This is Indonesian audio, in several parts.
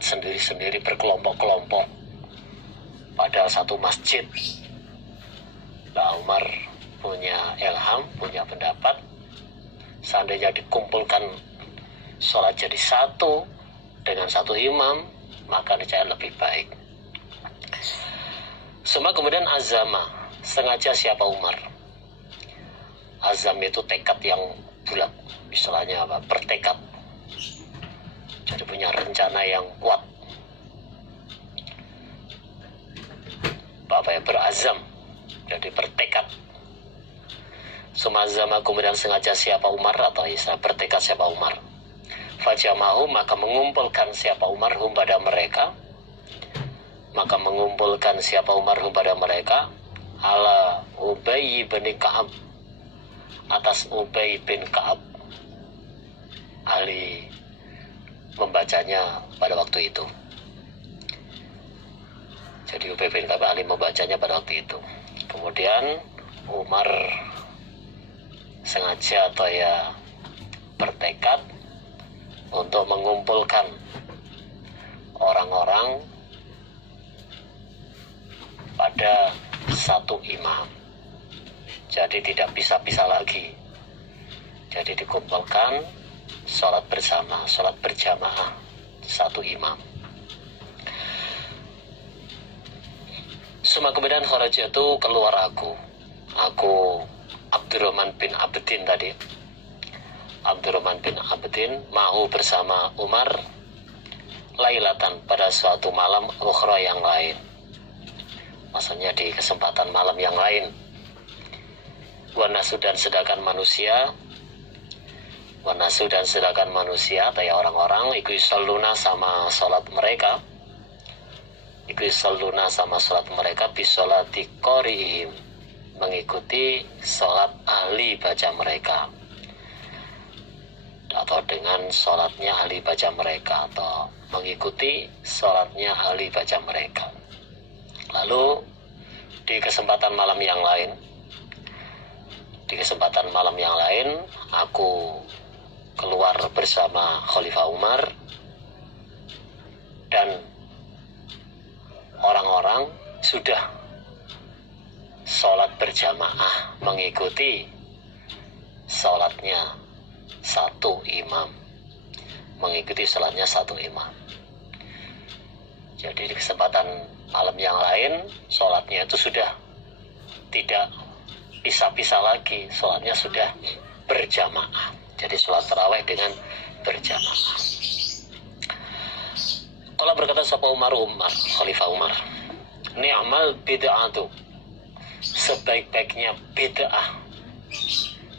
sholat sendiri-sendiri berkelompok-kelompok pada satu masjid. Nah, Umar punya ilham, punya pendapat, seandainya dikumpulkan sholat jadi satu dengan satu imam, maka niscaya lebih baik. Semua kemudian azama, sengaja siapa Umar. Azam itu tekad yang bulat, istilahnya apa? Bertekad. Jadi punya rencana yang kuat. Apa ya, berazam, jadi bertekad. Sumazama kemudian sengaja siapa Umar, atau istilah bertekad siapa Umar. Fajamahu, maka mengumpulkan siapa Umar hum pada mereka. Maka mengumpulkan siapa Umar hum pada mereka. Ala Ubay bin Ka'ab, atas Ubay bin Ka'ab, ahli membacanya pada waktu itu. Jadi Ubay bin Ka'ab ahli membacanya pada waktu itu. Kemudian Umar sengaja atau ya bertekad untuk mengumpulkan orang-orang pada satu imam. Jadi tidak pisah-pisah lagi. Jadi dikumpulkan sholat bersama, sholat berjamaah satu imam. Semua kemudian kharaja itu keluar aku Abdurrahman bin Abdin tadi. Abdurrahman bin Abdin mau bersama Umar lailatan, pada suatu malam ukhra yang lain. Maksudnya di kesempatan malam yang lain. Wanasu dan sedangkan manusia atau ya orang-orang iku yusalluna sama sholat mereka. Iku yusalluna sama sholat mereka bisolati qori'ihim, mengikuti sholat ahli baca mereka, atau dengan sholatnya ahli baca mereka, atau mengikuti sholatnya ahli baca mereka. Lalu di kesempatan malam yang lain aku keluar bersama Khalifah Umar, dan orang-orang sudah sholat berjamaah mengikuti sholatnya satu imam. Jadi di kesempatan malam yang lain sholatnya itu sudah tidak pisah-pisah lagi, sholatnya sudah berjamaah. Jadi sholat tarawih dengan berjamaah. Kalau berkata sapa Khalifah Umar, ni'mal bid'atu, sebaik-baiknya bid'ah.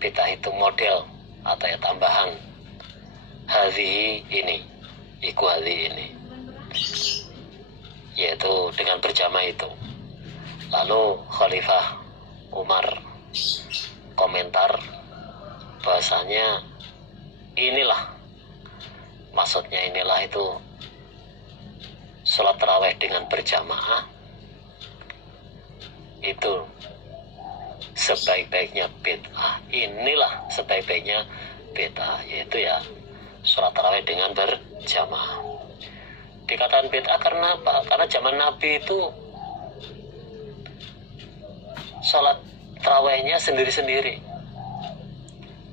Bid'ah itu model atau ya tambahan. Hadhihi ini, ini, yaitu dengan berjamaah itu. Lalu Khalifah Umar komentar bahasanya maksudnya itu sholat tarawih dengan berjamaah itu sebaik-baiknya bid'ah. Inilah sebaik-baiknya bid'ah, yaitu ya sholat tarawih dengan berjamaah. Dikatakan bid'ah karena apa? Karena zaman Nabi itu sholat tarawihnya sendiri-sendiri.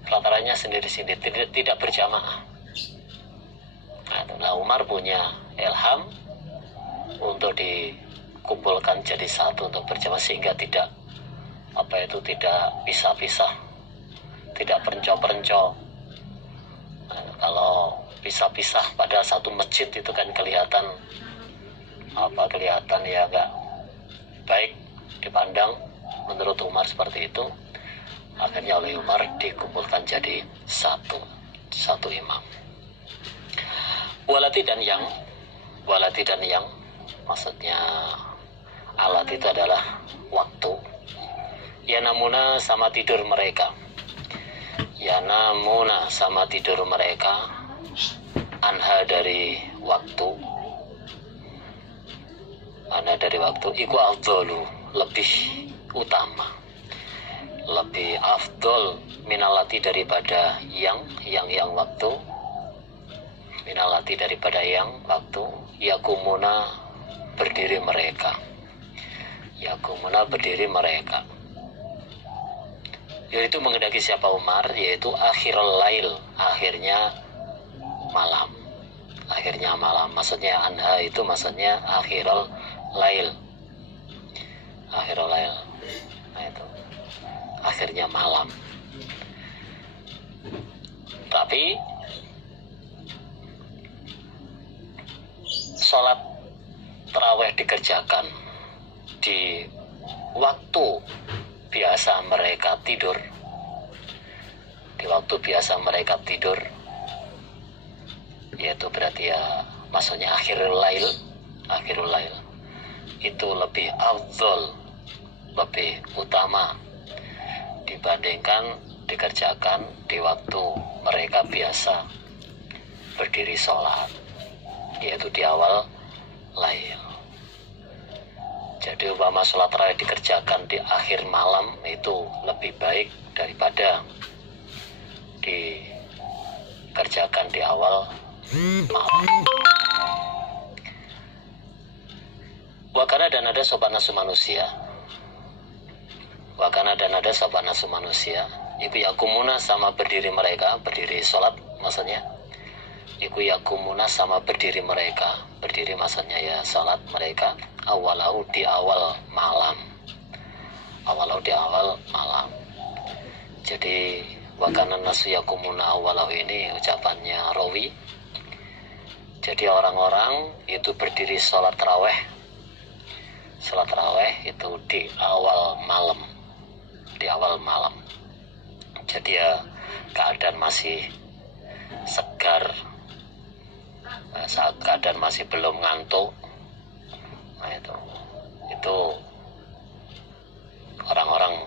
Sholat tarawihnya sendiri-sendiri, tidak berjamaah. Nah, Umar punya ilham untuk dikumpulkan jadi satu untuk berjamaah, sehingga tidak pisah-pisah, tidak perenco-perenco. Nah, kalau pisah-pisah pada satu masjid itu kan kelihatan ya enggak baik dipandang menurut Umar seperti itu. Akhirnya oleh Umar dikumpulkan jadi satu imam. Walati dan yang maksudnya alat itu adalah waktu. Yanamuna sama tidur mereka. Anha dari waktu. Iku afdolu, lebih utama, lebih afdol minalati daripada yang waktu. minalati daripada yang waktu, yakumuna berdiri mereka, yakumuna berdiri mereka, yaitu mengendaki siapa Umar, yaitu akhirul lail, akhirnya malam, akhirnya malam, maksudnya anha itu maksudnya akhirul lail, akhirul lail, nah itu akhirnya malam. Tapi sholat tarawih dikerjakan di waktu biasa mereka tidur, di waktu biasa mereka tidur, yaitu berarti ya maksudnya akhirul lail, akhirul lail itu lebih afdol, lebih utama dibandingkan dikerjakan di waktu mereka biasa berdiri sholat, yaitu di awal lail. Jadi umpama sholat tarawih dikerjakan di akhir malam itu lebih baik daripada dikerjakan di awal malam. Wakana dan ada sopan nasu manusia, wakana dan ada sopan nasu manusia, iku yakumuna sama berdiri mereka, berdiri sholat maksudnya, iku yakumuna sama berdiri mereka, berdiri maksudnya ya sholat mereka, awalau di awal malam, awalau di awal malam. Jadi wakana nasu yakumuna awalau ini ucapannya rawi. Jadi orang-orang itu berdiri sholat tarawih, sholat tarawih itu di awal malam, di awal malam. Jadi ya keadaan masih segar, saat keadaan masih belum ngantuk. Nah itu orang-orang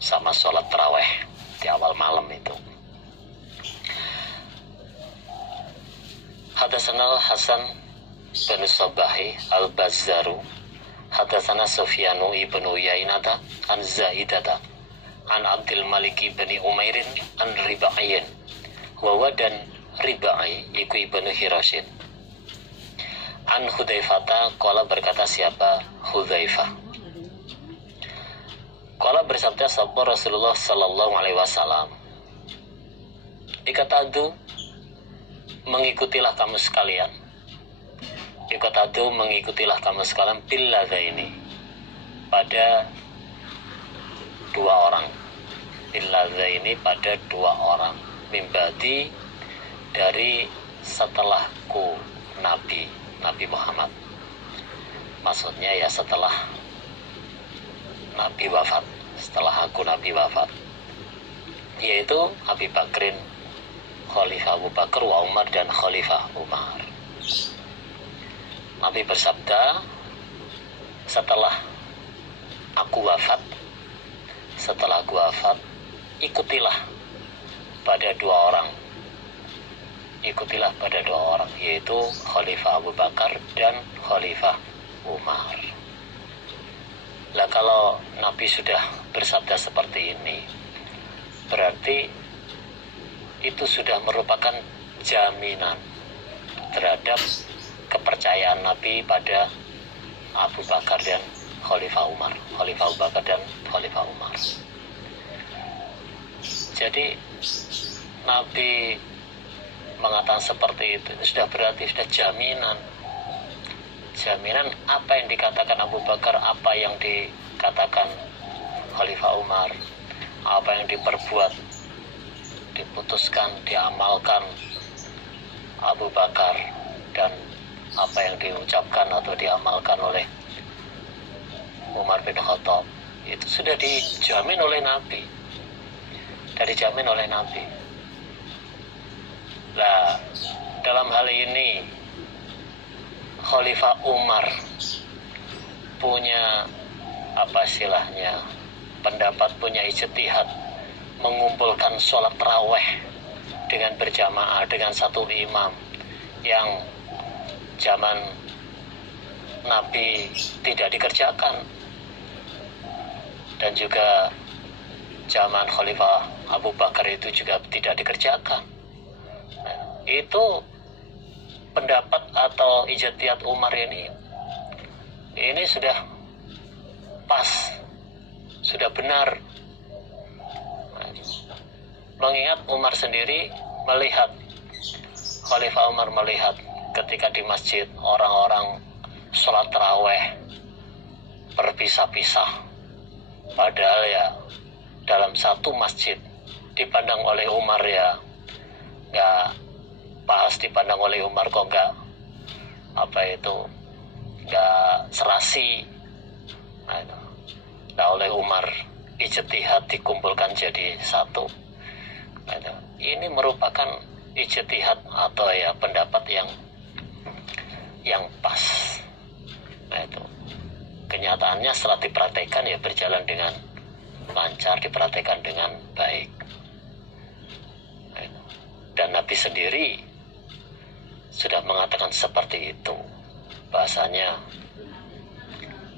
sama sholat tarawih di awal malam itu. Hadatsana Hasan bin Sabahi al-Bazzaru, hadatsana Sufyanu ibnu Yainata an Zaidata an Abdul Malik bin Umairin an Riba'in, wa dan Riba'i iku ibnu Hirashin an Hudzaifata qala berkata siapa Hudzaifah, qala bersabda sabda Rasulullah sallallahu alaihi wasallam, ikatadu mengikutilah kamu sekalian, ikatadu mengikutilah kamu sekalian billadzaini pada dua orang, billadzaini pada dua orang, mimbadi dari setelahku Nabi Muhammad, maksudnya ya setelah Nabi wafat, setelah aku Nabi wafat, yaitu Abi Bakrin, Khalifah Abu Bakar, wa Umar dan Khalifah Umar. Nabi bersabda, setelah aku wafat, setelah aku wafat, ikutilah pada dua orang, ikutilah pada dua orang, yaitu Khalifah Abu Bakar dan Khalifah Umar. Lah kalau Nabi sudah bersabda seperti ini, berarti itu sudah merupakan jaminan terhadap kepercayaan Nabi pada Abu Bakar dan Khalifah Umar, Khalifah Abu Bakar dan Khalifah Umar. Jadi Nabi mengatakan seperti itu sudah berarti sudah jaminan apa yang dikatakan Abu Bakar, apa yang dikatakan Khalifah Umar, apa yang diperbuat, diputuskan, diamalkan Abu Bakar, dan apa yang diucapkan atau diamalkan oleh Umar bin Khattab, itu sudah dijamin oleh Nabi, sudah dijamin oleh Nabi. Nah, dalam hal ini Khalifah Umar punya apa istilahnya, pendapat, punya ijtihad, mengumpulkan sholat tarawih dengan berjamaah dengan satu imam yang zaman Nabi tidak dikerjakan, dan juga zaman Khalifah Abu Bakar itu juga tidak dikerjakan. Nah, itu pendapat atau ijtihad Umar ini sudah pas, sudah benar. Mengingat Umar sendiri melihat, Khalifah Umar melihat ketika di masjid orang-orang sholat taraweh berpisah-pisah, padahal ya dalam satu masjid. Dipandang oleh Umar ya nggak pas, dipandang oleh Umar kok nggak serasi. Nah, oleh Umar ijtihad dikumpulkan jadi satu. Ini merupakan ijtihad atau ya pendapat yang pas. Nah, itu kenyataannya setelah dipraktekkan ya berjalan dengan lancar, dipraktekkan dengan baik. Dan Nabi sendiri sudah mengatakan seperti itu, bahasanya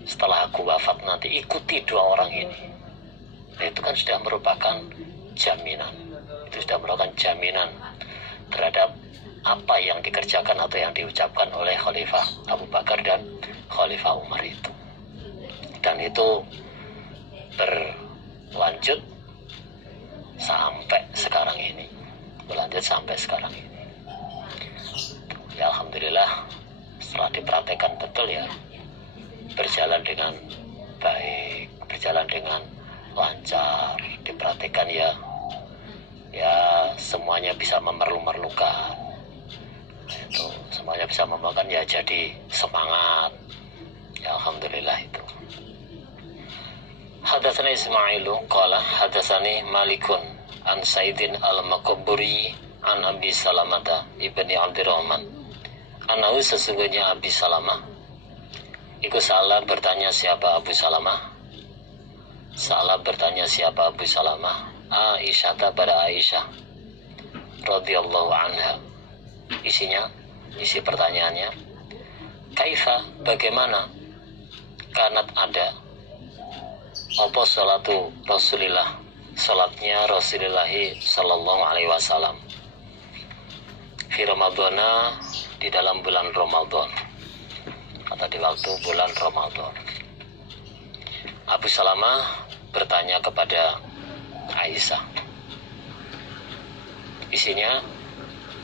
setelah aku wafat nanti ikuti dua orang ini. Nah, itu kan sudah merupakan jaminan, itu sudah merupakan jaminan terhadap apa yang dikerjakan atau yang diucapkan oleh Khalifah Abu Bakar dan Khalifah Umar itu. Dan itu berlanjut sampai sekarang ini, ya alhamdulillah setelah dipraktekkan betul ya berjalan dengan baik, berjalan dengan lancar, dipraktekkan ya semuanya bisa memerlukan itu, semuanya bisa memerlukan ya, jadi semangat ya alhamdulillah itu. Hadatsani Ismailu qala hadatsani Malikun an Saidin al-Maqburi an Abi Salamah ibni Abdurrahman. Anahu sesungguhnya Abi Salamah iku salah bertanya siapa Abu Salamah. Salah bertanya siapa Abu Salamah? Aisyah pada Aisyah radhiyallahu anha. Isi pertanyaannya, kaifa, bagaimana, kanat ada apa salatu Rasulillah, salatnya Rasulullah sallallahu alaihi wasallam, fi Ramadhana, di dalam bulan Ramadan atau di waktu bulan Ramadan. Abu Salamah bertanya kepada Aisyah, isinya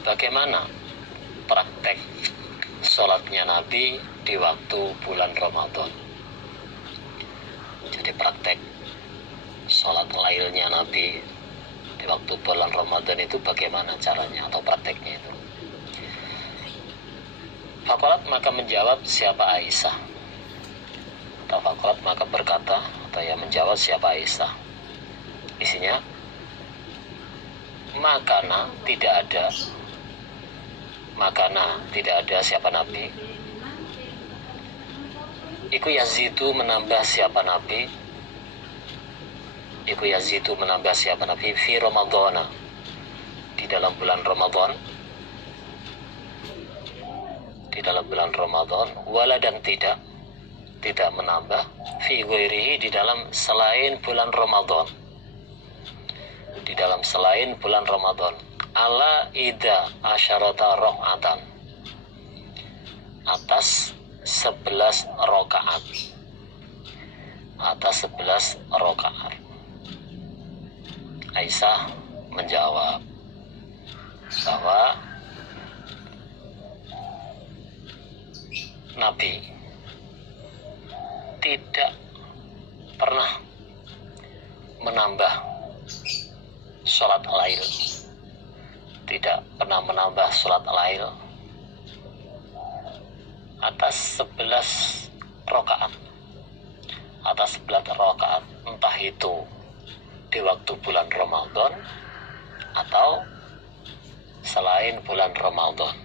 bagaimana praktek sholatnya Nabi di waktu bulan Ramadan. Jadi praktek sholat lailnya Nabi di waktu bulan Ramadan itu bagaimana caranya atau prakteknya itu. Faqalat, maka menjawab siapa Aisyah, atau faqalat maka berkata atau ya menjawab siapa Aisyah, isinya makana tidak ada siapa Nabi iku yazidu menambah siapa Nabi fi Ramadhana, di dalam bulan Ramadan, wala dan tidak menambah fi ghairihi, di dalam selain bulan Ramadan, ala ida asyarata rakaatan, atas 11 rakaat. Aisyah menjawab bahwa Nabi tidak pernah menambah sholat lail, atas 11 rakaat, entah itu di waktu bulan Ramadan atau selain bulan Ramadan.